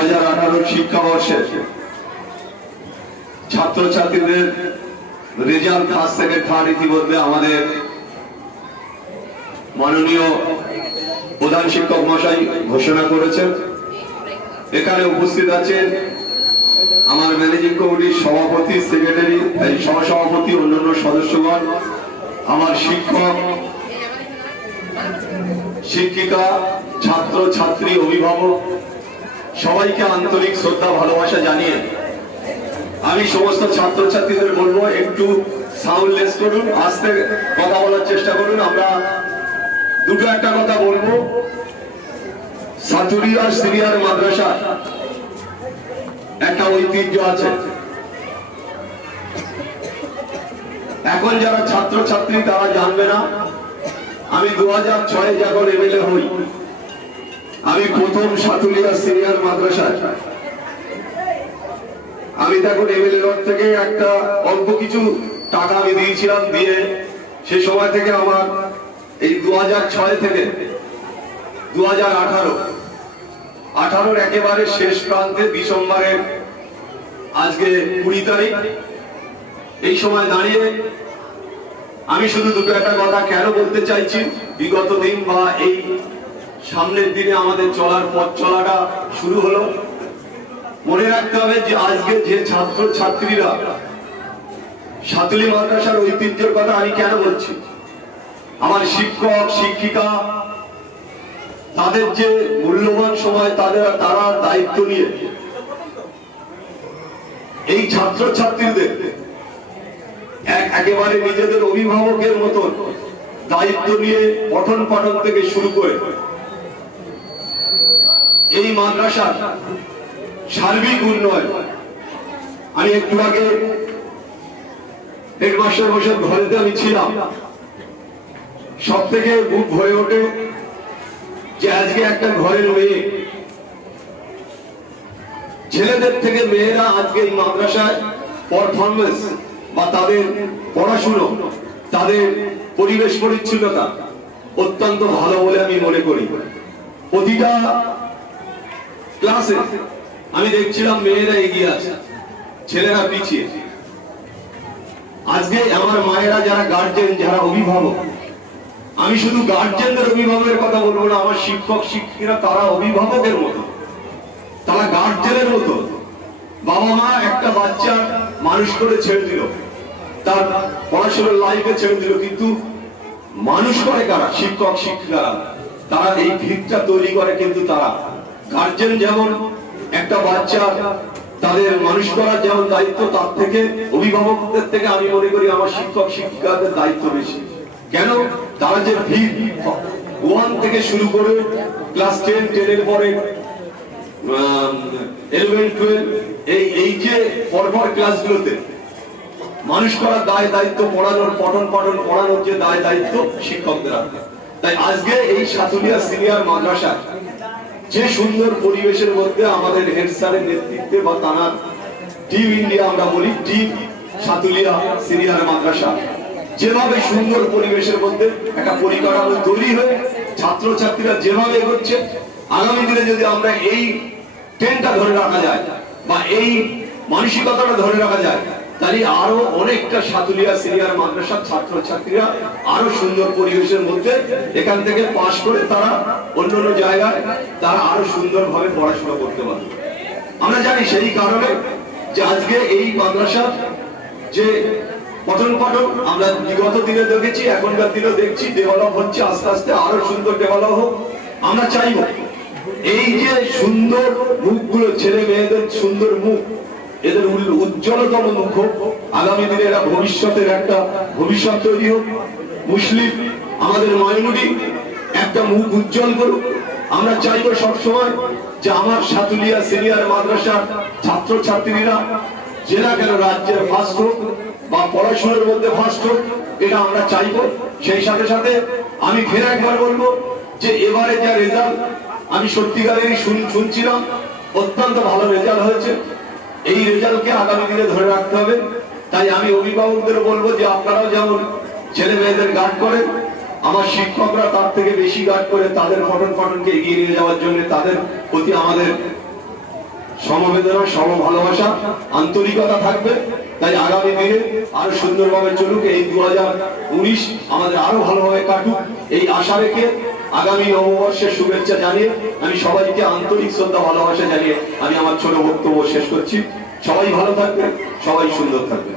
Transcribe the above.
হাজার আঠারো শিক্ষাবর্ষে ছাত্রছাত্রীদের রেজাল্ট ফার্স্ট সেকেন্ড থার্ড ইতিমধ্যে আমাদের মাননীয় প্রধান শিক্ষক মশাই ঘোষণা করেছেন। এখানে উপস্থিত আছেন আমার ম্যানেজিং কমিটির সভাপতি, সেক্রেটারি সহসভাপতি, অন্যান্য সদস্যগণ, আমার শিক্ষক, শিক্ষিকা ছাত্র ছাত্রী অভিভাবক সবাইকে আন্তরিক শ্রদ্ধা, ভালোবাসা জানিয়ে আমি সমস্ত ছাত্রছাত্রীদের বলব, একটু সাউন্ডলেস করুন, আস্তে কথা বলার চেষ্টা করুন। আমরা দুটো একটা কথা বলব। সাতুরিয়া সিরিয়ার মাদ্রাসা একটা ঐতিহ্য আছে। এখন যারা ছাত্র ছাত্রী তারা জানবে না। আমি দু হাজার ছয়ে যখন এমএলএ হই আমি প্রথম সাতুলিয়া সিনিয়র মাদ্রাসায়। আমি তখন এমএলএ রড থেকে একটা অল্প কিছু টাকা আমি দিয়েছিলাম দিয়ে সে সময় থেকে আমার এই দু থেকে দু হাজার আঠারো। আঠারোর একেবারে শেষ প্রান্তে ডিসেম্বরের আজকে কুড়ি তারিখ, এই সময় দাঁড়িয়ে আমি শুধু দুটো একটা কথা কেন বলতে চাইছি? বিগত দিন বা এই সামনের দিনে আমাদের চলার পথ চলাটা শুরু হলো। মনে রাখতে হবে যে আজকে যে ছাত্র ছাত্রীরা সাতুলি মাদ্রাসার ঐতিহ্যের কথা আমি কেন বলছি? আমার শিক্ষক, শিক্ষিকা, তাদের যে মূল্যবান সময়, তাদের তারা দায়িত্ব নিয়ে এই ছাত্র ছাত্রীদের এক একেবারে নিজেদের অভিভাবকের মতন দায়িত্ব নিয়ে পঠন পাঠন থেকে শুরু করে এই মাদ্রাসার সার্বিক উন্নয়ন। আমি একটু আগে হেডমাস্টার বসে ঘরেতে আমি ছিলাম। সব থেকে বুক ভরে ওঠে যে আজকে একটা ঘরের মেয়ে, ছেলেদের থেকে মেয়েরা আজকে এই মাদ্রাসায় পারফরমেন্স বা তাদের পড়াশুনো, তাদের পরিবেশ পরিচ্ছন্নতা অত্যন্ত ভালো বলে আমি মনে করি। প্রতিটা ক্লাসে আমি দেখছিলাম মেয়েরা এগিয়ে আছে, ছেলেরা পিছিয়ে। আজকে আমার মায়েরা যারা গার্জেন যারা অভিভাবক, আমি শুধু গার্জেনদের অভিভাবকের কথা বলব না, আমার শিক্ষক, শিক্ষিকা, তারা অভিভাবকের মতো। তারা গার্জেনের মতো। বাবা মা একটা বাচ্চা মানুষ করে ছেড়ে দিল, তার পড়াশোনার লাইফে ছেড়ে দিল, কিন্তু মানুষ করে কারা? শিক্ষক, শিক্ষিকারা। তারা এই ভিতটা তৈরি করে, কিন্তু তারা গার্জেন যেমন একটা বাচ্চা তাদের মানুষ করার যেমন দায়িত্ব, তার থেকে অভিভাবকদের থেকে আমি মনে করি আমার শিক্ষক, শিক্ষিকাদের দায়িত্ব বেশি। কেন? তারা যে ভিড় ওয়ান থেকে শুরু করে ক্লাস টেন টেনের পরে ইলেভেন এই এই যে পরপর ক্লাসগুলোতে মানুষ করার দায়, দায়িত্ব পড়ানোর, পঠন পাঠন পড়ানোর যে দায়, দায়িত্ব শিক্ষকদের হাতে। তাই আজকে এই সাতুলিয়া সিনিয়র মাদ্রাসা যে সুন্দর পরিবেশের মধ্যে আমাদের হেড স্যারের নেতৃত্বে বা তানার টিম ইন্ডিয়া আমরা বলি, টিম সাতুলিয়া সিনিয়র মাদ্রাসা, যেভাবে সুন্দর পরিবেশের মধ্যে একটা পরিকাঠামো তৈরি হয়ে ছাত্রছাত্রীরা যেভাবে এগোচ্ছে, আগামী দিনে যদি আমরা এই ট্রেনটা ধরে রাখা যায় বা এই মানসিকতাটা ধরে রাখা যায় তাহলে আরও অনেকটা সাতুলিয়া সিনিয়র মাদ্রাসার ছাত্রছাত্রীরা আরও সুন্দর পরিবেশের মধ্যে এখান থেকে পাশ করে তারা অন্য অন্য জায়গায় তারা আরও সুন্দরভাবে পড়াশোনা করতে পারবে। আমরা জানি সেই কারণে যে আজকে এই মাদ্রাসা যে পঠন পাঠন আমরা বিগত দিনে দেখেছি, এখনকার দিনে দেখছি ডেভেলপ হচ্ছে, আস্তে আস্তে আরও সুন্দর ডেভেলপ হোক। আমরা চাইব এই যে সুন্দর মুখগুলো, ছেলে মেয়েদের সুন্দর মুখ এদের উজ্জ্বলতম মুখ। আগামী দিনে এরা ভবিষ্যতের একটা ভবিষ্যৎ তৈরি হোক। মুসলিম, আমাদের মাইনরিটি একটা মুখ উজ্জ্বল করুক। আমরা চাইব সবসময় যে আমার সাতুলিয়া সিনিয়র মাদ্রাসার ছাত্র ছাত্রীরা জেলা কেন রাজ্যের ফার্স্ট হোক বা পড়াশোনার মধ্যে ফার্স্ট হোক, এটা আমরা চাইব। সেই সাথে সাথে আমি ফের একবার বলব যে এবারে যা রেজাল্ট আমি সত্যিকারেরই শুন- শুনছিলাম, অত্যন্ত ভালো রেজাল্ট হয়েছে। এই রেজাল্টকে আগামী দিনে ধরে রাখতে হবে। তাই আমি অভিভাবকদের বলব যে আপনারাও যেমন ছেলে মেয়েদের গার্ড করেন, আমার শিক্ষকরা তার থেকে বেশি গার্ড করে তাদের ফটন ফটনকে এগিয়ে নিয়ে যাওয়ার জন্য তাদের প্রতি আমাদের সমবেদনা সম ভালোবাসা আন্তরিকতা থাকবে। তাই আগামী দিনে আরও সুন্দরভাবে চলুক। এই দু হাজার উনিশ আমাদের আরও ভালোভাবে কাটুক। এই আশা রেখে আগামী নববর্ষের শুভেচ্ছা জানিয়ে আমি সবাইকে আন্তরিক শ্রদ্ধা, ভালোবাসা জানিয়ে আমি আমার ছোট বক্তব্য শেষ করছি। সবাই ভালো থাকবে সবাই সুন্দর থাকবে